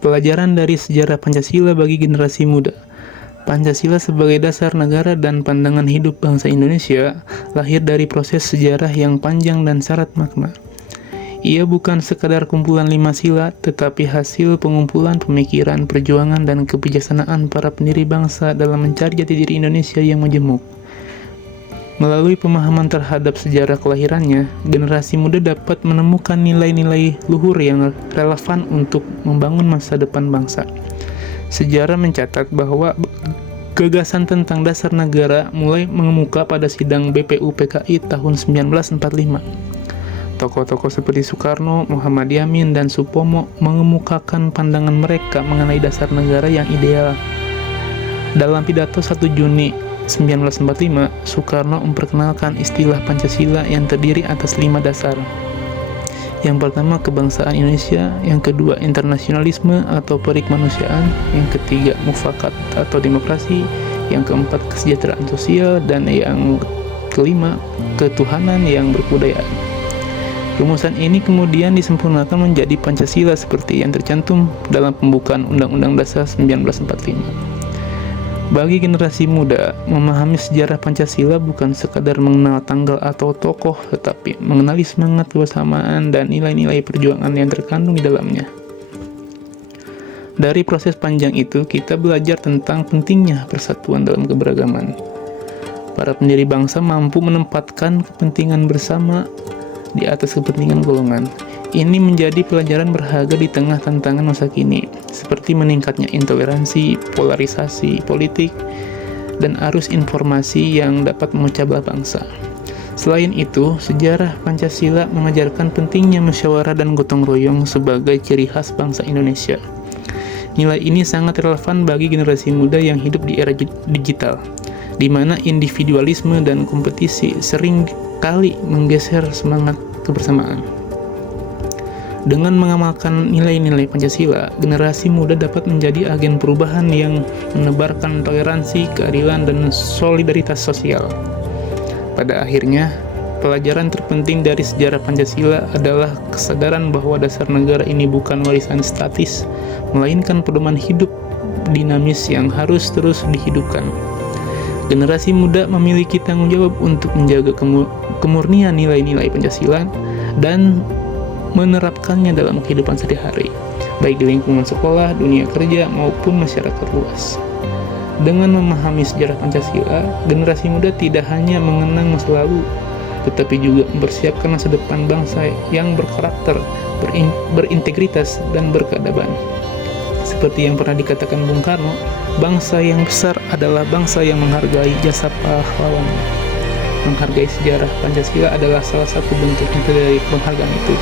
Pelajaran dari sejarah Pancasila bagi generasi muda. Pancasila sebagai dasar negara dan pandangan hidup bangsa Indonesia lahir dari proses sejarah yang panjang dan syarat makna. Ia bukan sekadar kumpulan 5 sila, tetapi hasil pengumpulan pemikiran, perjuangan, dan kebijaksanaan para pendiri bangsa dalam mencari jati diri Indonesia yang majemuk. Melalui pemahaman terhadap sejarah kelahirannya, generasi muda dapat menemukan nilai-nilai luhur yang relevan untuk membangun masa depan bangsa. Sejarah mencatat bahwa gagasan tentang dasar negara mulai mengemuka pada sidang BPUPKI tahun 1945. Tokoh-tokoh seperti Soekarno, Muhammad Yamin, dan Supomo mengemukakan pandangan mereka mengenai dasar negara yang ideal. Dalam pidato 1 Juni 1945, Soekarno memperkenalkan istilah Pancasila yang terdiri atas 5 dasar. Yang pertama, kebangsaan Indonesia. Yang kedua, internasionalisme atau perikemanusiaan. Yang ketiga, mufakat atau demokrasi. Yang keempat, kesejahteraan sosial. Dan yang kelima, ketuhanan yang berbudayaan. Rumusan ini kemudian disempurnakan menjadi Pancasila seperti yang tercantum dalam pembukaan Undang-Undang Dasar 1945. Bagi generasi muda, memahami sejarah Pancasila bukan sekadar mengenal tanggal atau tokoh, tetapi mengenali semangat kebersamaan dan nilai-nilai perjuangan yang terkandung di dalamnya. Dari proses panjang itu, kita belajar tentang pentingnya persatuan dalam keberagaman. Para pendiri bangsa mampu menempatkan kepentingan bersama di atas kepentingan golongan. Ini menjadi pelajaran berharga di tengah tantangan masa kini, seperti meningkatnya intoleransi, polarisasi politik, dan arus informasi yang dapat memecah belah bangsa. Selain itu, sejarah Pancasila mengajarkan pentingnya musyawarah dan gotong royong sebagai ciri khas bangsa Indonesia. Nilai ini sangat relevan bagi generasi muda yang hidup di era digital, di mana individualisme dan kompetisi sering kali menggeser semangat kebersamaan. Dengan mengamalkan nilai-nilai Pancasila, generasi muda dapat menjadi agen perubahan yang menebarkan toleransi, keadilan, dan solidaritas sosial. Pada akhirnya, pelajaran terpenting dari sejarah Pancasila adalah kesadaran bahwa dasar negara ini bukan warisan statis, melainkan pedoman hidup dinamis yang harus terus dihidupkan. Generasi muda memiliki tanggung jawab untuk menjaga kemurnian nilai-nilai Pancasila dan menerapkannya dalam kehidupan sehari-hari, baik di lingkungan sekolah, dunia kerja, maupun masyarakat luas. Dengan memahami sejarah Pancasila, generasi muda tidak hanya mengenang masa lalu, tetapi juga mempersiapkan masa depan bangsa yang berkarakter, berintegritas, dan berkeadaban. Seperti yang pernah dikatakan Bung Karno, bangsa yang besar adalah bangsa yang menghargai jasa pahlawannya. Menghargai sejarah Pancasila adalah salah satu bentuk dari penghargaan itu.